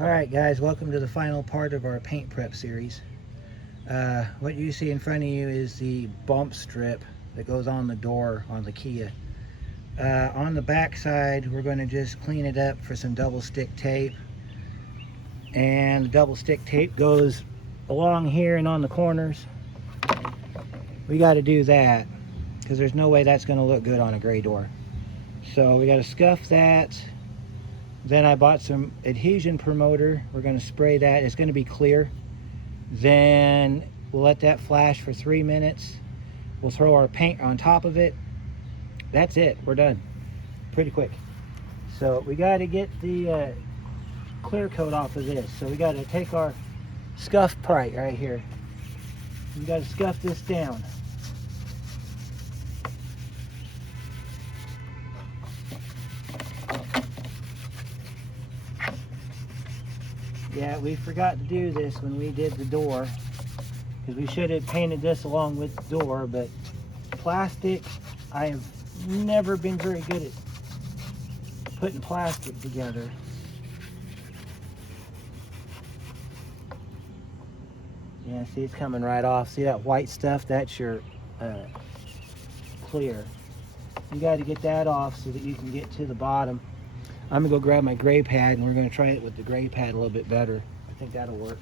Alright guys, welcome to the final part of our paint prep series. What you see in front of you is the bump strip that goes on the door on the Kia. On the back side, we're going to just clean it up for some double stick tape. And the double stick tape goes along here and on the corners. We got to do that because there's no way that's going to look good on a gray door. So we got to scuff that. Then I bought some adhesion promoter. We're going to spray that. It's going to be clear. Then we'll let that flash for 3 minutes. We'll throw our paint on top of it. That's it. We're done. Pretty quick. So we got to get the clear coat off of this. So we got to take our scuff prite right here. We got to scuff this down. Yeah, we forgot to do this when we did the door, because we should have painted this along with the door, but plastic, I have never been very good at putting plastic together. Yeah, see, it's coming right off. See that white stuff? That's your clear. You got to get that off so that you can get to the bottom. I'm gonna go grab my gray pad and we're gonna try it with the gray pad a little bit better. I think that'll work.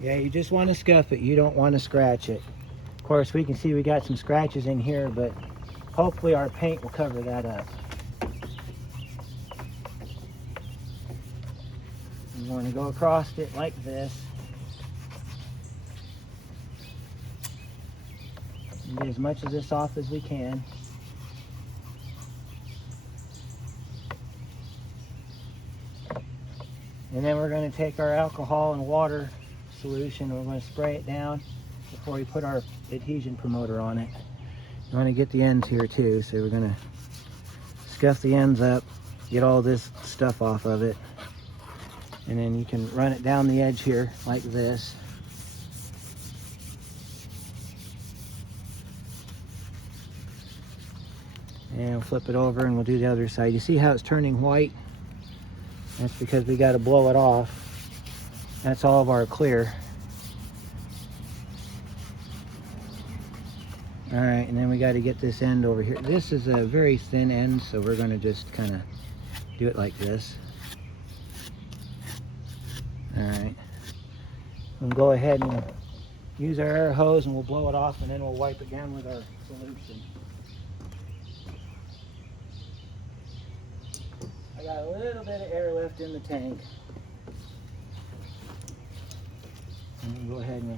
Yeah, you just want to scuff it. You don't want to scratch it. Of course, we can see we got some scratches in here, but hopefully our paint will cover that up. You want to go across it like this. And get as much of this off as we can. And then we're going to take our alcohol and water solution. We're going to spray it down before we put our adhesion promoter on it. You want to get the ends here too, so we're going to scuff the ends up, get all this stuff off of it, and then you can run it down the edge here like this. And we'll flip it over and we'll do the other side. You see how it's turning white? That's because we got to blow it off. That's all of our clear. All right, and then we got to get this end over here. This is a very thin end, so we're going to just kind of do it like this. All right. We'll go ahead and use our air hose and we'll blow it off, and then we'll wipe it down with our solution. I got a little bit of air left in the tank. And we'll go ahead and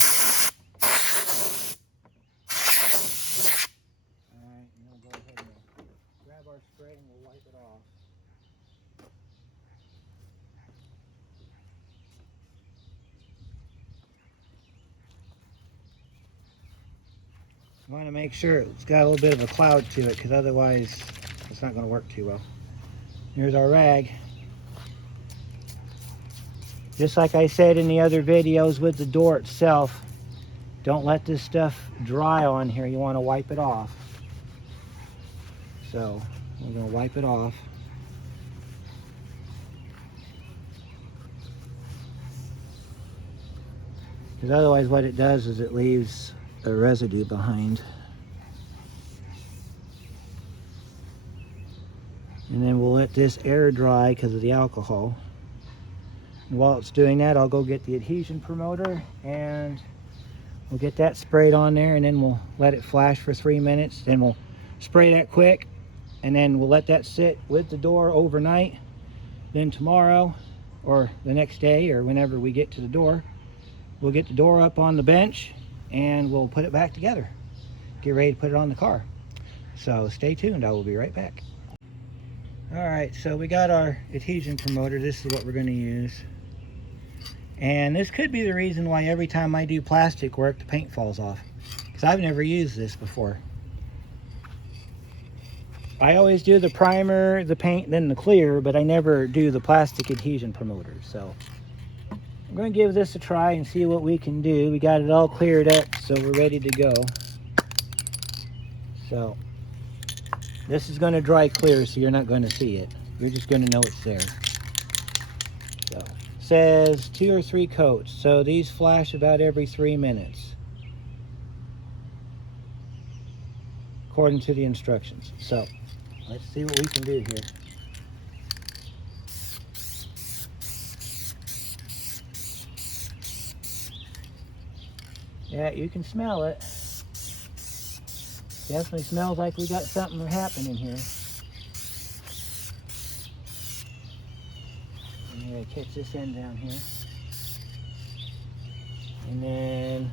alright, and we'll go ahead and grab our spray and we'll wipe it off. You want to make sure it's got a little bit of a cloud to it, because otherwise it's not going to work too well. Here's our rag. Just like I said in the other videos with the door itself, don't let this stuff dry on here. You want to wipe it off. So we're going to wipe it off. Because otherwise what it does is it leaves a residue behind. And then we'll let this air dry because of the alcohol. And while it's doing that, I'll go get the adhesion promoter and we'll get that sprayed on there, and then we'll let it flash for 3 minutes. Then we'll spray that quick, and then we'll let that sit with the door overnight. Then tomorrow or the next day or whenever we get to the door, we'll get the door up on the bench and we'll put it back together. Get ready to put it on the car. So stay tuned. I will be right back. Alright, so we got our adhesion promoter. This is what we're going to use. And this could be the reason why every time I do plastic work, the paint falls off. Because I've never used this before. I always do the primer, the paint, then the clear, but I never do the plastic adhesion promoter. So I'm going to give this a try and see what we can do. We got it all cleared up, so we're ready to go. So this is going to dry clear, so you're not going to see it. You're just going to know it's there. So says 2 or 3 coats, so these flash about every 3 minutes according to the instructions. So let's see what we can do here. Yeah, you can smell it. Definitely smells like we got something happening here. I'm going to catch this end down here. And then,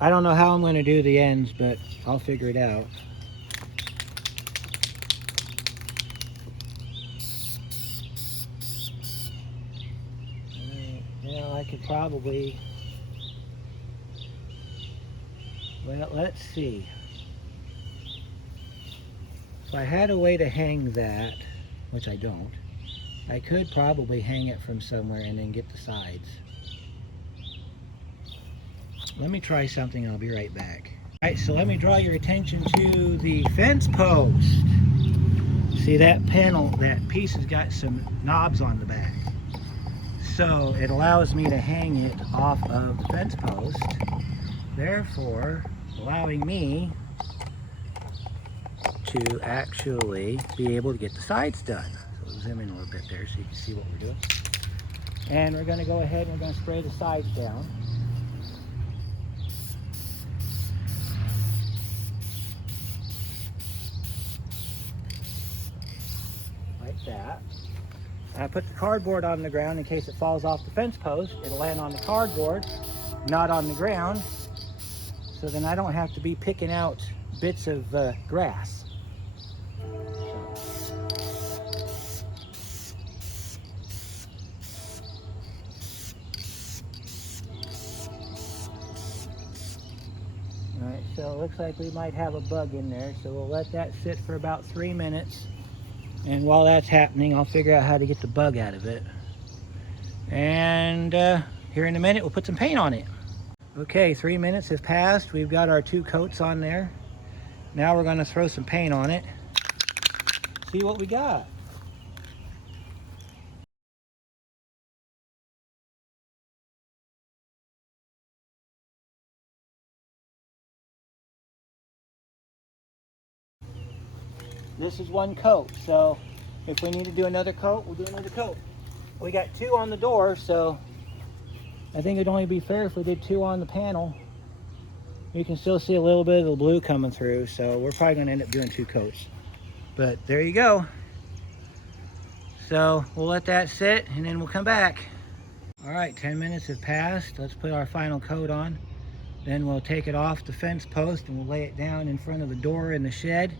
I don't know how I'm going to do the ends, but I'll figure it out. Alright, now I could probably, well, let's see. If I had a way to hang that, which I don't, I could probably hang it from somewhere and then get the sides. Let me try something and I'll be right back. Alright, so let me draw your attention to the fence post. See that panel, that piece has got some knobs on the back. So it allows me to hang it off of the fence post, therefore allowing me to actually be able to get the sides done. So we'll zoom in a little bit there so you can see what we're doing. And we're going to go ahead and we're going to spray the sides down. Like that. I put the cardboard on the ground in case it falls off the fence post. It'll land on the cardboard, not on the ground. So then I don't have to be picking out bits of grass. Alright, so it looks like we might have a bug in there, so we'll let that sit for about 3 minutes. And while that's happening, I'll figure out how to get the bug out of it. And here in a minute, we'll put some paint on it. Okay, 3 minutes have passed. We've got our 2 coats on there. Now we're going to throw some paint on it. See what we got. This is 1 coat, so if we need to do another coat, we'll do another coat. We got 2 on the door, so I think it'd only be fair if we did 2 on the panel. You can still see a little bit of the blue coming through, so we're probably going to end up doing 2 coats. But there you go. So we'll let that sit and then we'll come back. All right, 10 minutes have passed. Let's put our final coat on. Then we'll take it off the fence post and we'll lay it down in front of the door in the shed.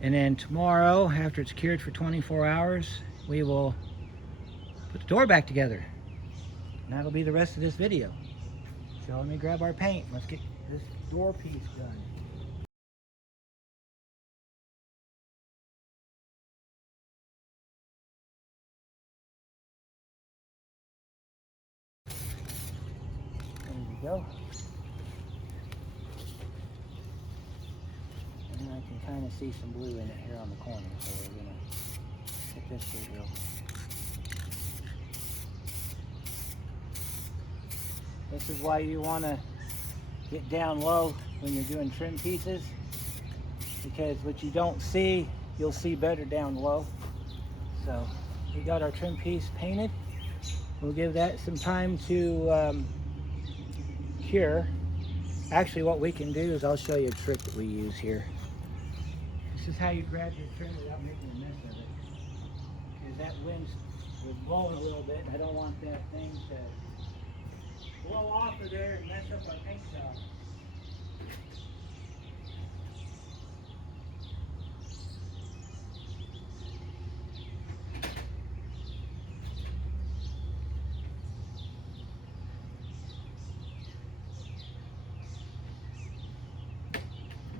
And then tomorrow, after it's cured for 24 hours, we will put the door back together. And that'll be the rest of this video. So let me grab our paint. Let's get this door piece done. There we go. And I can kind of see some blue in it here on the corner, so we're gonna get this through real. This is why you want to get down low when you're doing trim pieces, because what you don't see, you'll see better down low. So we got our trim piece painted. We'll give that some time to cure. Actually, what we can do is I'll show you a trick that we use here. This is how you grab your trim without making a mess of it. Because that wind was blowing a little bit. I don't want that thing to blow off of there and mess up our paint job.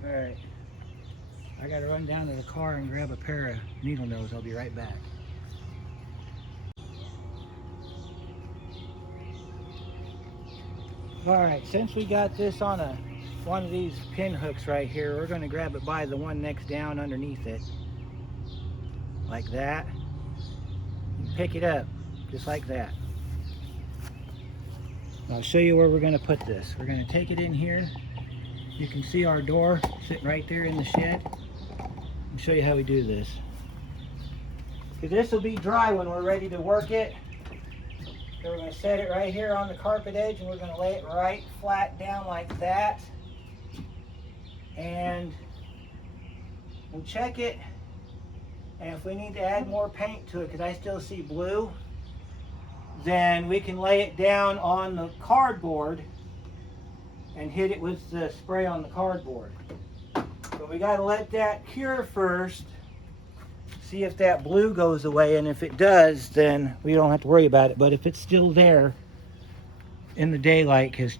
Alright, I gotta run down to the car and grab a pair of needle nose. I'll be right back. Alright, since we got this on a one of these pin hooks right here. We're going to grab it by the one next down underneath it, like that. And pick it up, just like that. I'll show you where we're going to put this. We're going to take it in here. You can see our door sitting right there in the shed. I'll show you how we do this. Because this will be dry when we're ready to work it. So we're going to set it right here on the carpet edge, and we're going to lay it right flat down like that. And we'll check it. And if we need to add more paint to it, because I still see blue, then we can lay it down on the cardboard and hit it with the spray on the cardboard. But we got to let that cure first, see if that blue goes away, and if it does, then we don't have to worry about it. But if it's still there in the daylight, because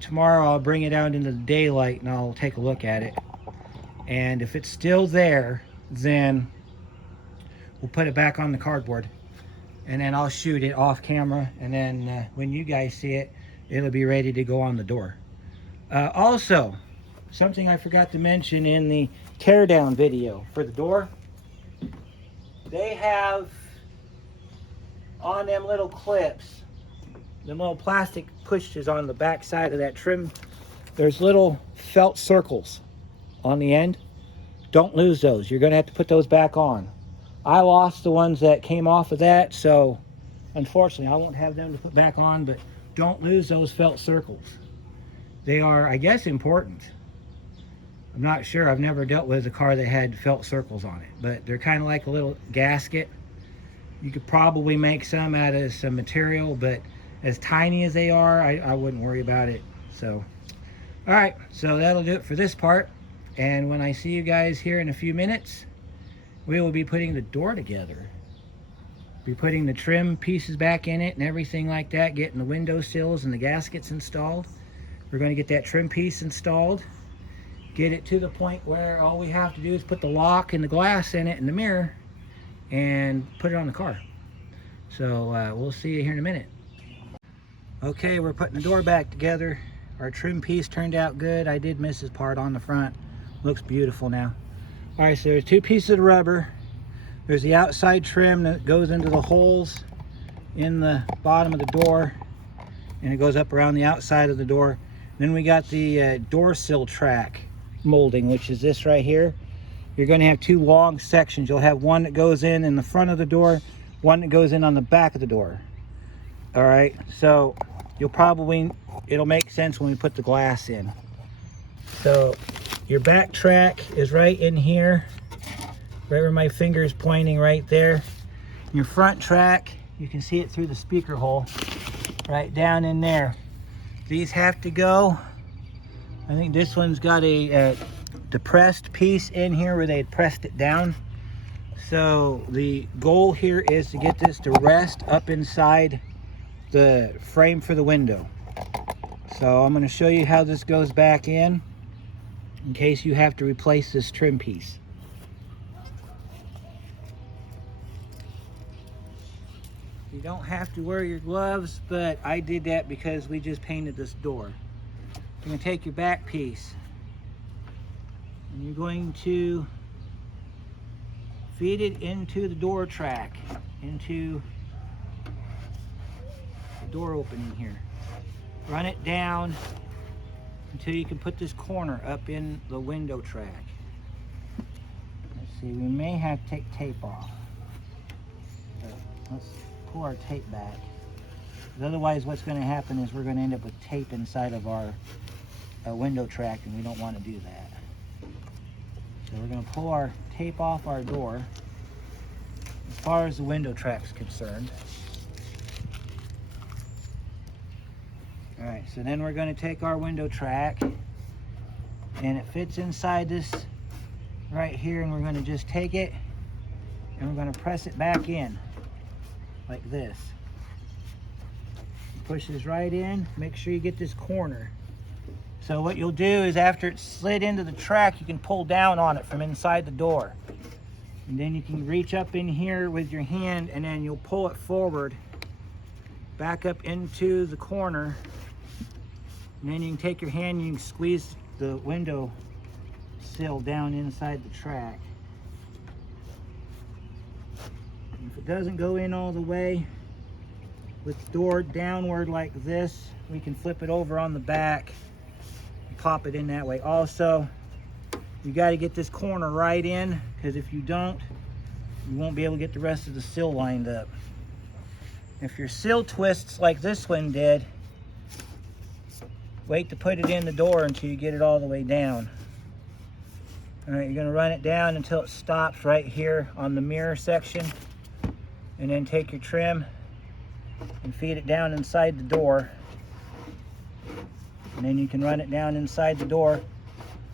tomorrow I'll bring it out into the daylight and I'll take a look at it, and if it's still there, then we'll put it back on the cardboard, and then I'll shoot it off camera, and then when you guys see it, it'll be ready to go on the door. Also, something I forgot to mention in the teardown video for the door, they have on them little clips, them little plastic pushes on the back side of that trim, there's little felt circles on the end. Don't lose those. You're going to have to put those back on. I lost the ones that came off of that, so unfortunately I won't have them to put back on, but don't lose those felt circles. They are, I guess, important. I'm not sure. I've never dealt with a car that had felt circles on it, but they're kind of like a little gasket. You could probably make some out of some material, but as tiny as they are, I wouldn't worry about it. So, all right, so that'll do it for this part. And when I see you guys here in a few minutes, we will be putting the door together. Be putting the trim pieces back in it and everything like that, getting the window sills and the gaskets installed. We're going to get that trim piece installed, get it to the point where all we have to do is put the lock and the glass in it and the mirror and put it on the car. So we'll see you here in a minute. Okay, we're putting the door back together. Our trim piece turned out good. I did miss this part on the front. Looks beautiful now. All right, so there's two pieces of rubber. There's the outside trim that goes into the holes in the bottom of the door, and it goes up around the outside of the door. Then we got the door sill track molding, which is this right here. You're going to have two long sections. You'll have one that goes in the front of the door, one that goes in on the back of the door. All right, so it'll make sense when we put the glass in. So your back track is right in here, right where my finger is pointing, right there. Your front track, you can see it through the speaker hole, right down in there. These have to go. I think this one's got a depressed piece in here where they had pressed it down. So the goal here is to get this to rest up inside the frame for the window. So I'm going to show you how this goes back in case you have to replace this trim piece. You don't have to wear your gloves, but I did that because we just painted this door. You're going to take your back piece and you're going to feed it into the door track, into the door opening here. Run it down until you can put this corner up in the window track. Let's see, we may have to take tape off. So let's pull our tape back. Because otherwise what's going to happen is we're going to end up with tape inside of our window track, and we don't want to do that. So we're going to pull our tape off our door as far as the window track's concerned. Alright, so then we're going to take our window track, and it fits inside this right here, and we're going to just take it and we're going to press it back in like this. It pushes right in. Make sure you get this corner. So what you'll do is after it's slid into the track, you can pull down on it from inside the door, and then you can reach up in here with your hand, and then you'll pull it forward back up into the corner. And then you can take your hand and you can squeeze the window sill down inside the track. And if it doesn't go in all the way with the door downward like this, we can flip it over on the back and pop it in that way. Also, you got to get this corner right in, because if you don't, you won't be able to get the rest of the sill lined up. If your sill twists like this one did, wait to put it in the door until you get it all the way down. All right, you're going to run it down until it stops right here on the mirror section, and then take your trim and feed it down inside the door. And then you can run it down inside the door,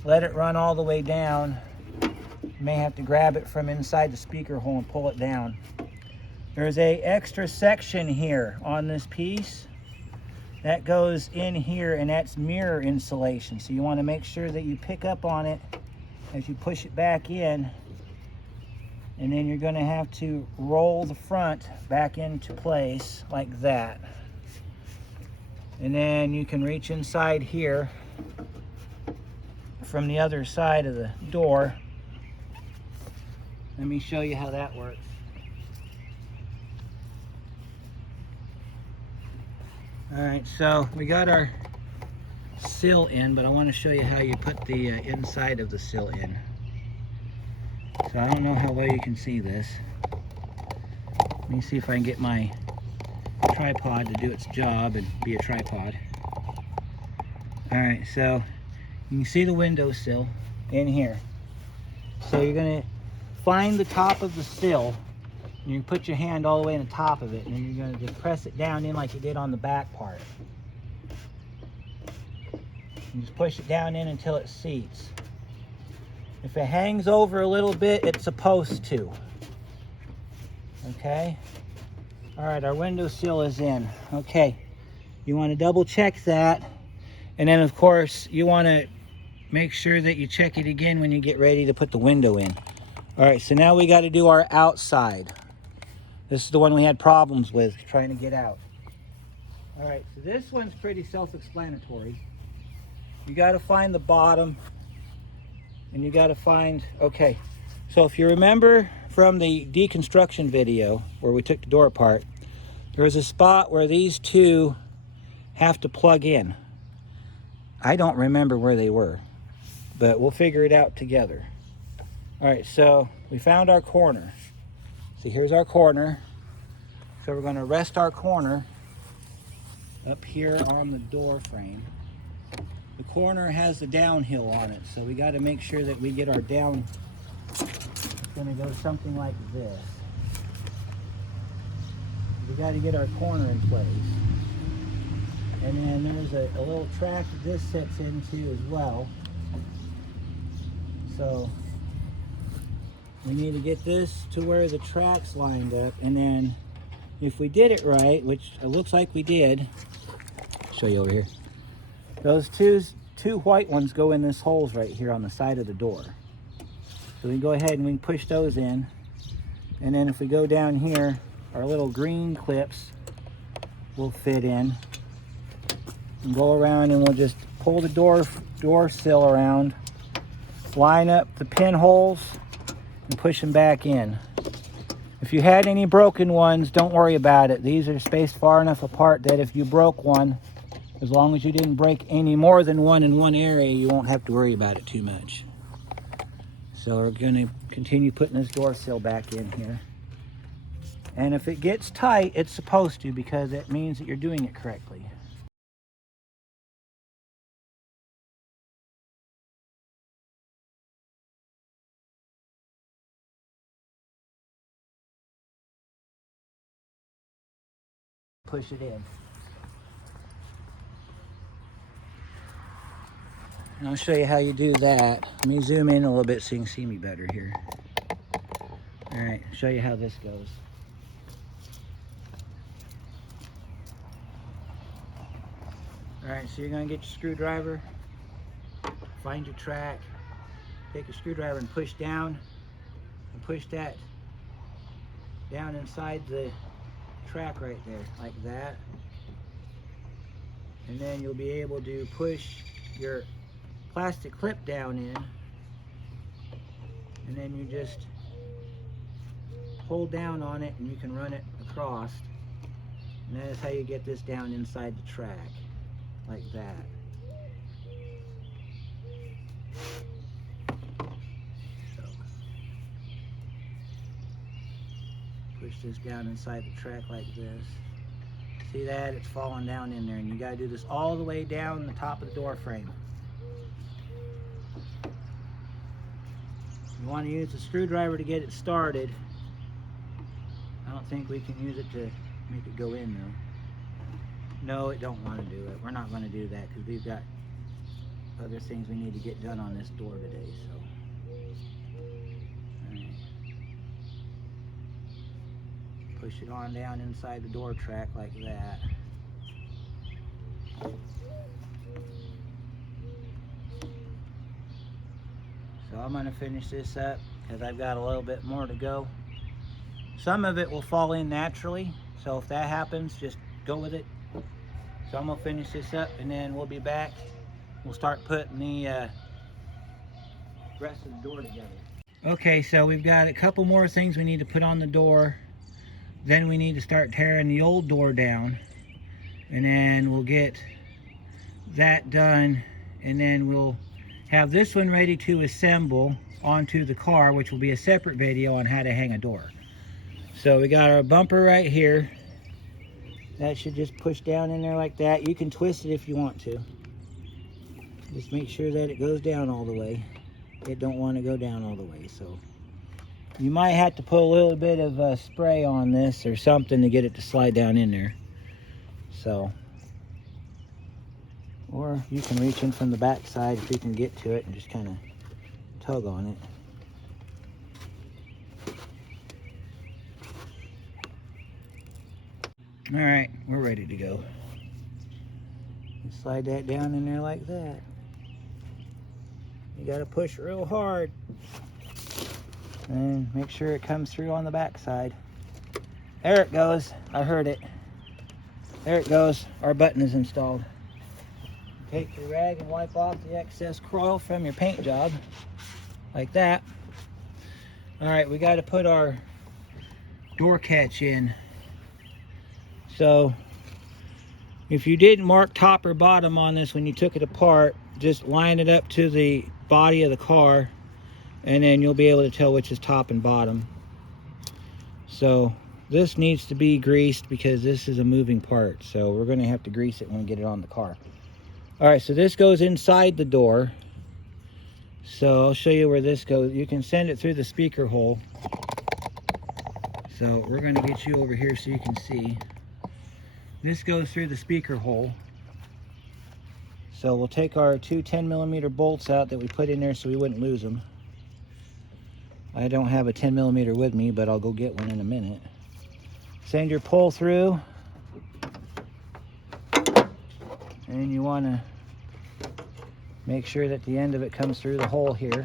let it run all the way down. You may have to grab it from inside the speaker hole and pull it down. There's a extra section here on this piece that goes in here, and that's mirror insulation. So you want to make sure that you pick up on it as you push it back in, and then you're going to have to roll the front back into place like that. And then you can reach inside here from the other side of the door. Let me show you how that works. All right, so we got our sill in, but I want to show you how you put the inside of the sill in. So I don't know how well you can see this. Let me see if I can get my tripod to do its job and be a tripod. All right, so you can see the windowsill in here. So you're going to find the top of the sill, and you put your hand all the way in the top of it, and then you're going to just press it down in like you did on the back part. You just push it down in until it seats. If it hangs over a little bit, it's supposed to. Okay? All right, our windowsill is in. Okay, you want to double check that. And then of course, you want to make sure that you check it again when you get ready to put the window in. All right, so now we got to do our outside. This is the one we had problems with trying to get out. All right, so this one's pretty self-explanatory. You got to find the bottom, and you got to find, okay, so if you remember from the deconstruction video where we took the door apart, there was a spot where these two have to plug in. I don't remember where they were, but we'll figure it out together. All right, so we found our corner. So here's our corner. So we're going to rest our corner up here on the door frame. The corner has the downhill on it, so we got to make sure that we get our down. It's going to go something like this. We got to get our corner in place. And then there's a little track that this sets into as well. So we need to get this to where the track's lined up, and then if we did it right, which it looks like we did, I'll show you over here. Those two white ones go in this holes right here on the side of the door. So we can go ahead and we can push those in. And then if we go down here, our little green clips will fit in. And go around, and we'll just pull the door sill around, line up the pinholes, and push them back in. If you had any broken ones, don't worry about it. These are spaced far enough apart that if you broke one, as long as you didn't break any more than one in one area, you won't have to worry about it too much. So we're going to continue putting this door sill back in here. And if it gets tight, it's supposed to, because it means that you're doing it correctly. Push it in. And I'll show you how you do that. Let me zoom in a little bit so you can see me better here. All right, show you how this goes. All right, so you're gonna get your screwdriver, find your track, take your screwdriver and push down, and push that down inside the track right there, like that. And then you'll be able to push your plastic clip down in, and then you just hold down on it and you can run it across, and that is how you get this down inside the track, like that. So push this down inside the track like this. See that? It's falling down in there, and you got to do this all the way down the top of the door frame. You want to use a screwdriver to get it started. I don't think we can use it to make it go in though. No, it don't want to do it. We're not going to do that because we've got other things we need to get done on this door today. So, all right. Push it on down inside the door track like that. So I'm going to finish this up because I've got a little bit more to go. Some of it will fall in naturally, so if that happens, just go with it. So I'm going to finish this up and then we'll be back. We'll start putting the rest of the door together. Okay, so we've got a couple more things we need to put on the door. Then we need to start tearing the old door down, and then we'll get that done, and then we'll have this one ready to assemble onto the car, which will be a separate video on how to hang a door. So we got our bumper right here. That should just push down in there like that. You can twist it if you want to. Just make sure that it goes down all the way. It don't want to go down all the way, so you might have to put a little bit of spray on this or something to get it to slide down in there. So, or you can reach in from the back side if you can get to it and just kind of tug on it. All right, we're ready to go. Slide that down in there like that. You gotta push real hard and make sure it comes through on the back side. There it goes. I heard it. There it goes. Our button is installed. Take your rag and wipe off the excess coil from your paint job like that. All right, we got to put our door catch in. So if you didn't mark top or bottom on this when you took it apart, just line it up to the body of the car, and then you'll be able to tell which is top and bottom. So this needs to be greased because this is a moving part, so we're going to have to grease it when we get it on the car. All right, so this goes inside the door. So I'll show you where this goes. You can send it through the speaker hole. So we're going to get you over here so you can see. This goes through the speaker hole. So we'll take our two 10mm bolts out that we put in there so we wouldn't lose them. I don't have a 10mm with me, but I'll go get one in a minute. Send your pull through. And you want to make sure that the end of it comes through the hole here.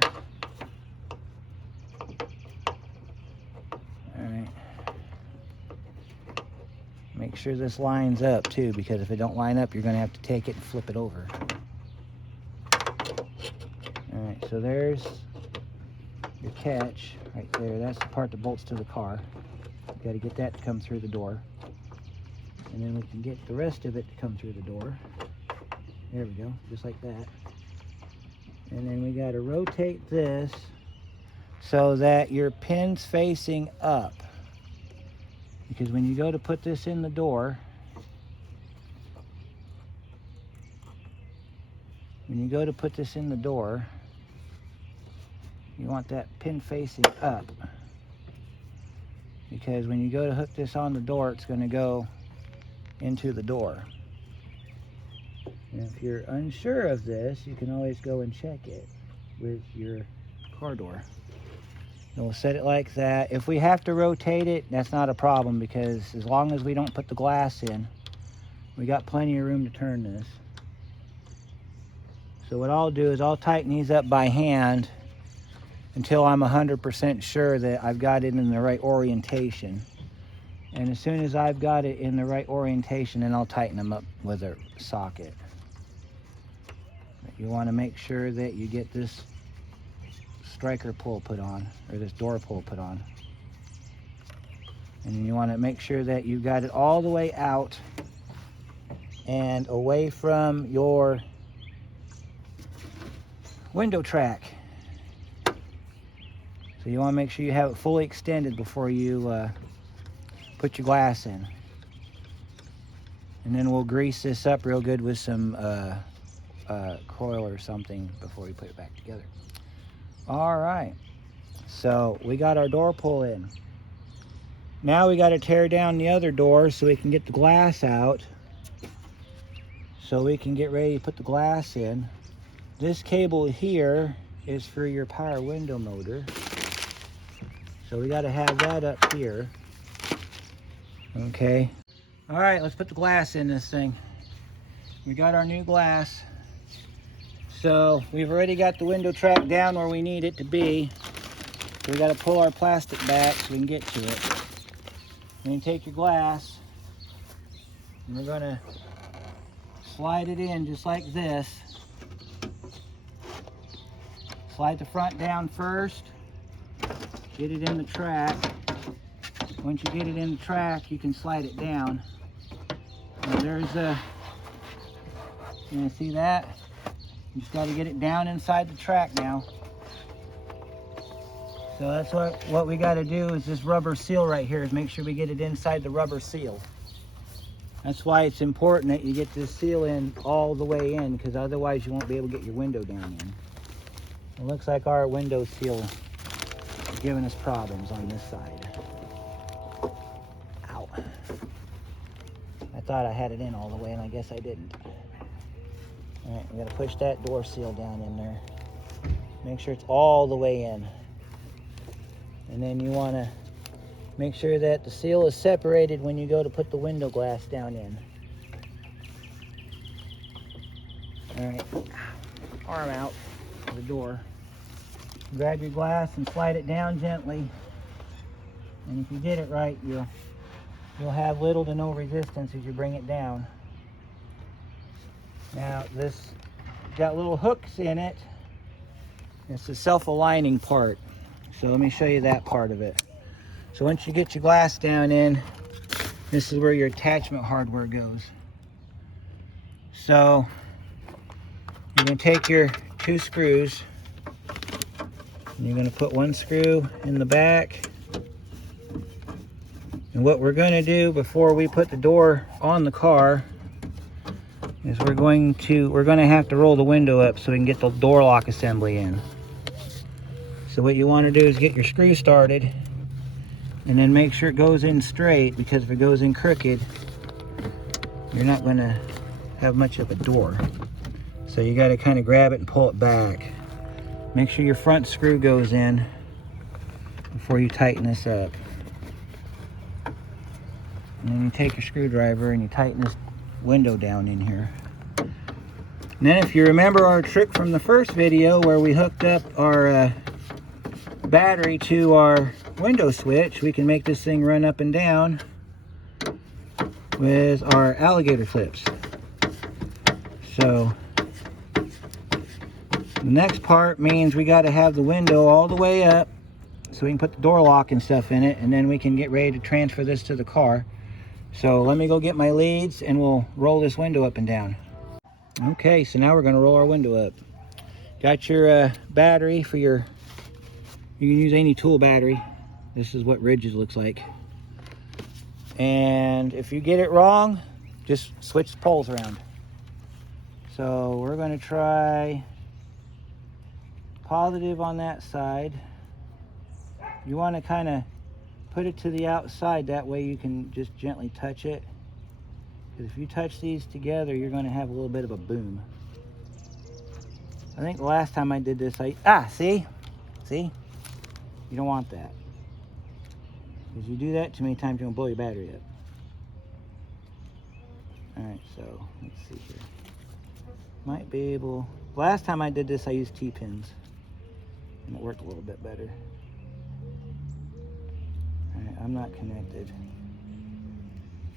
Alright. Make sure this lines up too, because if it don't line up, you're going to have to take it and flip it over. Alright, so there's your catch right there. That's the part that bolts to the car. You got to get that to come through the door. And then we can get the rest of it to come through the door. There we go, just like that. And then we got to rotate this so that your pin's facing up. Because when you go to put this in the door, you want that pin facing up. Because when you go to hook this on the door, it's going to go into the door. And if you're unsure of this, you can always go and check it with your car door. And we'll set it like that. If we have to rotate it, that's not a problem, because as long as we don't put the glass in, we got plenty of room to turn this. So what I'll do is I'll tighten these up by hand until I'm 100% sure that I've got it in the right orientation. And as soon as I've got it in the right orientation, then I'll tighten them up with a socket. You want to make sure that you get this striker pull put on, or this door pull put on. And you want to make sure that you got it all the way out and away from your window track. So you want to make sure you have it fully extended before you put your glass in. And then we'll grease this up real good with some coil or something before we put it back together. All right, so we got our door pull in. Now we got to tear down the other door so we can get the glass out, so we can get ready to put the glass in. This cable here is for your power window motor, so we got to have that up here. Okay, all right, let's put the glass in this thing. We got our new glass. So we've already got the window track down where we need it to be. So we got to pull our plastic back so we can get to it. Then you take your glass and we're going to slide it in just like this. Slide the front down first. Get it in the track. Once you get it in the track, you can slide it down. Now there's a, you see that? You just got to get it down inside the track now. So that's what we got to do is this rubber seal right here is make sure we get it inside the rubber seal. That's why it's important that you get this seal in all the way in, because otherwise you won't be able to get your window down in. It looks like our window seal is giving us problems on this side. Ow. I thought I had it in all the way and I guess I didn't. All right, we got to push that door seal down in there. Make sure it's all the way in. And then you want to make sure that the seal is separated when you go to put the window glass down in. All right, arm out of the door. Grab your glass and slide it down gently. And if you get it right, you'll have little to no resistance as you bring it down. Now this got little hooks in it. It's the self-aligning part. So let me show you that part of it. So once you get your glass down in, this is where your attachment hardware goes. So you're going to take your 2 screws and you're going to put 1 screw in the back. And what we're going to do before we put the door on the car is we're going to have to roll the window up so we can get the door lock assembly in. So what you want to do is get your screw started and then make sure it goes in straight, because if it goes in crooked, you're not going to have much of a door. So you got to kind of grab it and pull it back. Make sure your front screw goes in before you tighten this up. And then you take your screwdriver and you tighten this window down in here. And then if you remember our trick from the first video where we hooked up our battery to our window switch, we can make this thing run up and down with our alligator clips. So the next part means we got to have the window all the way up so we can put the door lock and stuff in it, and then we can get ready to transfer this to the car. So let me go get my leads and we'll roll this window up and down. Okay, so now we're going to roll our window up. Got your battery for your, you can use any tool battery. This is what Ridge's looks like. And if you get it wrong, just switch the poles around. So we're going to try positive on that side. You want to kind of put it to the outside, that way you can just gently touch it. Because if you touch these together, you're going to have a little bit of a boom. I think the last time I did this, see? You don't want that. Because you do that too many times, you're going to blow your battery up. Alright, so let's see here. Might be able, last time I did this, I used T-pins. And it worked a little bit better. Alright, I'm not connected.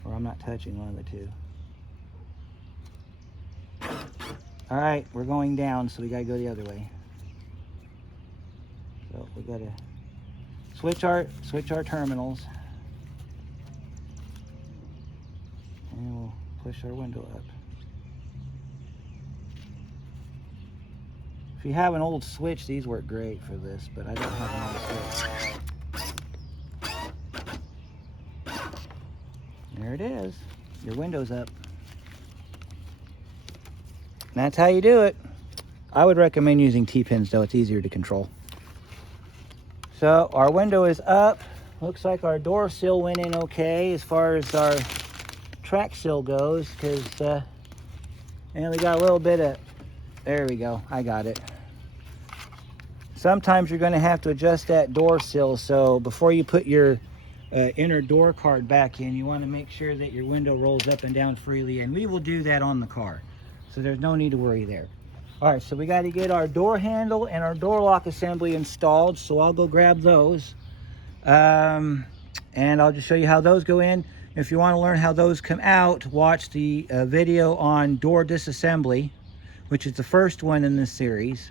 Or I'm not touching, one of the two. All right, we're going down, so we gotta go the other way. So we gotta switch our terminals, and we'll push our window up. If you have an old switch, these work great for this, but I don't have an old switch. There it is. Your window's up. And that's how you do it. I would recommend using T-pins though, it's easier to control. So our window is up. Looks like our door sill went in okay as far as our track sill goes, because and we got a little bit of, there we go, I got it. Sometimes you're going to have to adjust that door sill, so before you put your inner door card back in, you want to make sure that your window rolls up and down freely, and we will do that on the car, so there's no need to worry there. All right, so we got to get our door handle and our door lock assembly installed, so I'll go grab those, and I'll just show you how those go in. If you want to learn how those come out, watch the video on door disassembly, which is the first one in this series,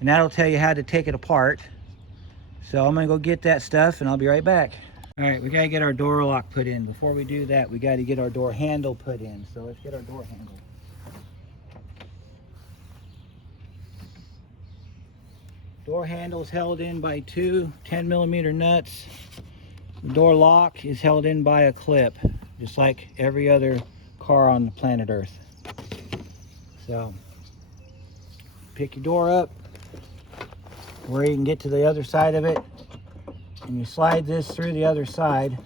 and that'll tell you how to take it apart. So I'm gonna go get that stuff and I'll be right back. All right, we gotta get our door lock put in. Before we do that, we gotta get our door handle put in. So let's get our door handle. Door handle is held in by two 10mm nuts. The door lock is held in by a clip, just like every other car on the planet Earth. So pick your door up where you can get to the other side of it, and you slide this through the other side,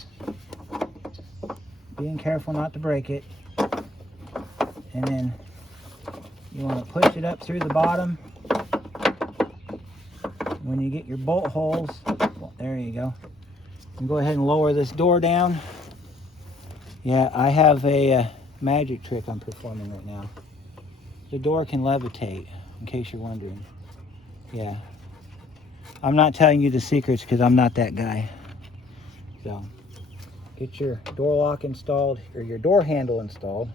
being careful not to break it, and then you want to push it up through the bottom. When you get your bolt holes, well, there you go, and go ahead and lower this door down. Yeah, I have a magic trick I'm performing right now. The door can levitate, in case you're wondering. Yeah, I'm not telling you the secrets because I'm not that guy. So get your door lock installed, or your door handle installed,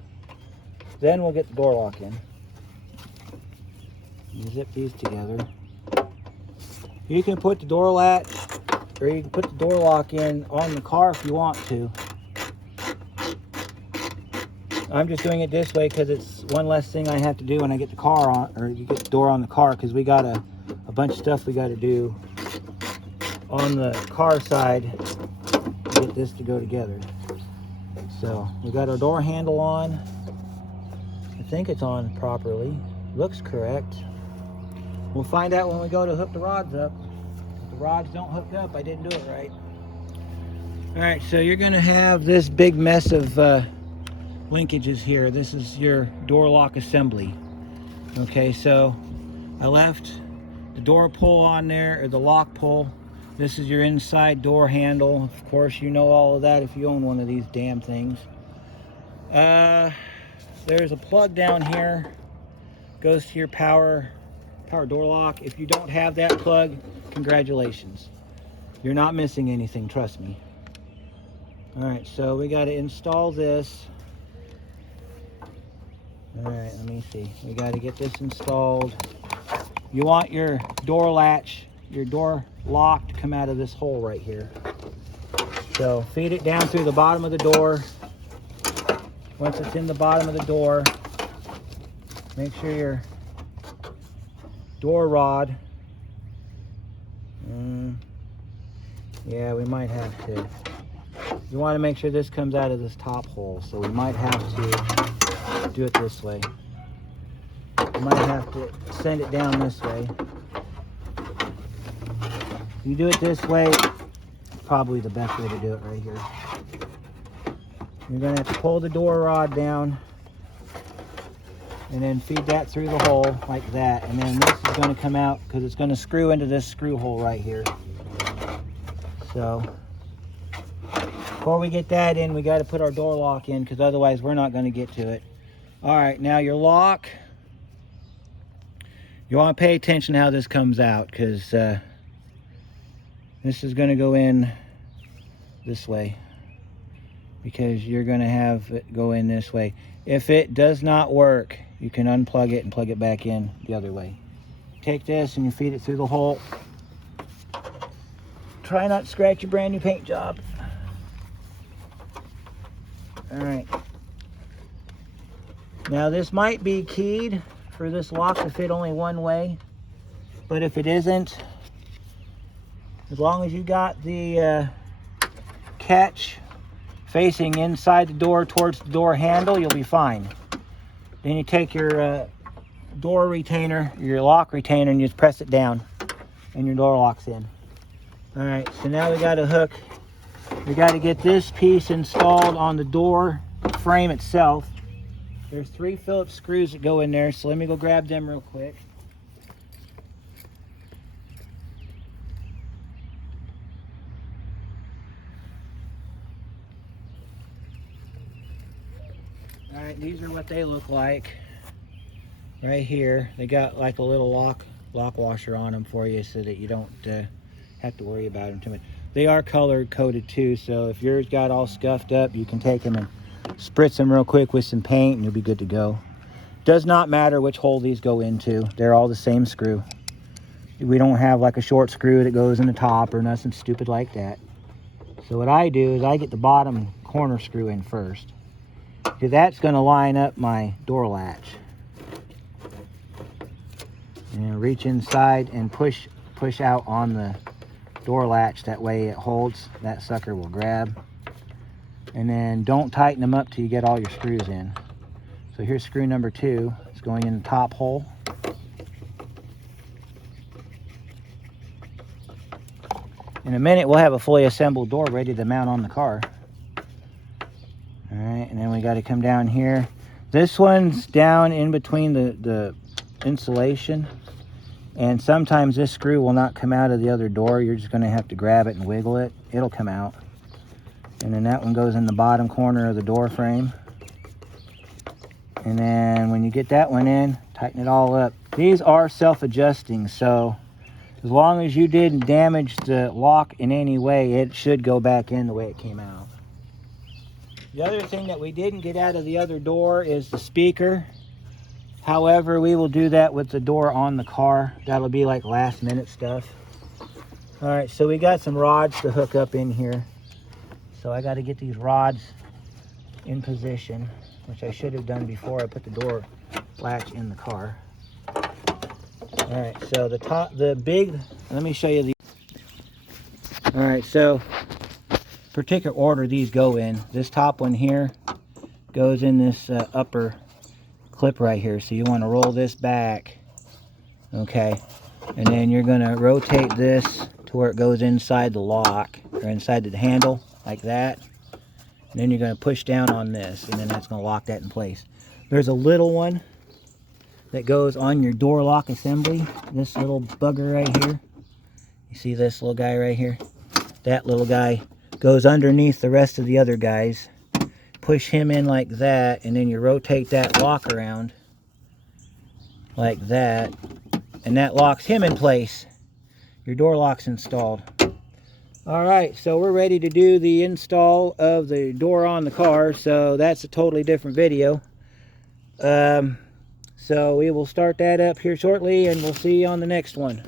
then we'll get the door lock in. You zip these together. You can put the door latch, or you can put the door lock in on the car if you want to. I'm just doing it this way because it's one less thing I have to do when I get the car on, or you get the door on the car, because we got a bunch of stuff we got to do on the car side to get this to go together. So we got our door handle on. I think it's on properly. Looks correct. We'll find out when we go to hook the rods up. If the rods don't hook up, I didn't do it right. All right, so you're gonna have this big mess of linkages here. This is your door lock assembly. Okay, so I left the door pull on there, or the lock pull. This is your inside door handle. Of course, you know all of that if you own one of these damn things. There's a plug down here, goes to your power door lock. If you don't have that plug, congratulations, you're not missing anything, trust me. All right, so we got to install this. All right, let me see. We got to get this installed. You want your door latch, your door lock to come out of this hole right here. So feed it down through the bottom of the door. Once it's in the bottom of the door, make sure your door rod, yeah, we might have to. You want to make sure this comes out of this top hole, so we might have to do it this way. You might have to send it down this way. You do it this way, probably the best way to do it right here. You're going to have to pull the door rod down and then feed that through the hole like that, and then this is going to come out because it's going to screw into this screw hole right here. So before we get that in, we got to put our door lock in, because otherwise we're not going to get to it. All right, now your lock, you want to pay attention how this comes out, because this is going to go in this way, because you're going to have it go in this way. If it does not work, you can unplug it and plug it back in the other way. Take this and you feed it through the hole. Try not to scratch your brand new paint job. All right. Now this might be keyed for this lock to fit only one way, but if it isn't, as long as you got the catch facing inside the door towards the door handle, you'll be fine. Then you take your door retainer, your lock retainer, and you just press it down and your door locks in. All right, so now we got a hook. We got to get this piece installed on the door frame itself. There's 3 Phillips screws that go in there, so let me go grab them real quick. All right, these are what they look like right here. They got like a little lock washer on them for you so that you don't have to worry about them too much. They are color coded too, so if yours got all scuffed up, you can take them and spritz them real quick with some paint and you'll be good to go. Does not matter which hole these go into. They're all the same screw. We don't have like a short screw that goes in the top or nothing stupid like that. So what I do is I get the bottom corner screw in first, because that's going to line up my door latch. And reach inside and push out on the door latch. That way it holds. That sucker will grab. And then don't tighten them up till you get all your screws in. So here's screw number 2. It's going in the top hole. In a minute, we'll have a fully assembled door ready to mount on the car. All right, and then we got to come down here. This one's down in between the insulation, and sometimes this screw will not come out of the other door. You're just going to have to grab it and wiggle it. It'll come out. And then that one goes in the bottom corner of the door frame. And then when you get that one in, tighten it all up. These are self-adjusting, so as long as you didn't damage the lock in any way, it should go back in the way it came out. The other thing that we didn't get out of the other door is the speaker. However, we will do that with the door on the car. That'll be like last minute stuff. All right, so we got some rods to hook up in here. So I got to get these rods in position, which I should have done before I put the door latch in the car. All right, so let me show you the. All right, so particular order these go in. This top one here goes in this upper clip right here. So you want to roll this back, okay? And then you're going to rotate this to where it goes inside the lock or inside the handle like that. And then you're going to push down on this, and then that's going to lock that in place. There's a little one that goes on your door lock assembly. This little bugger right here. You see this little guy right here? That little guy goes underneath the rest of the other guys. Push him in like that, and then you rotate that lock around like that, and that locks him in place. Your door lock's installed. All right, so we're ready to do the install of the door on the car, so that's a totally different video. So we will start that up here shortly, and we'll see you on the next one.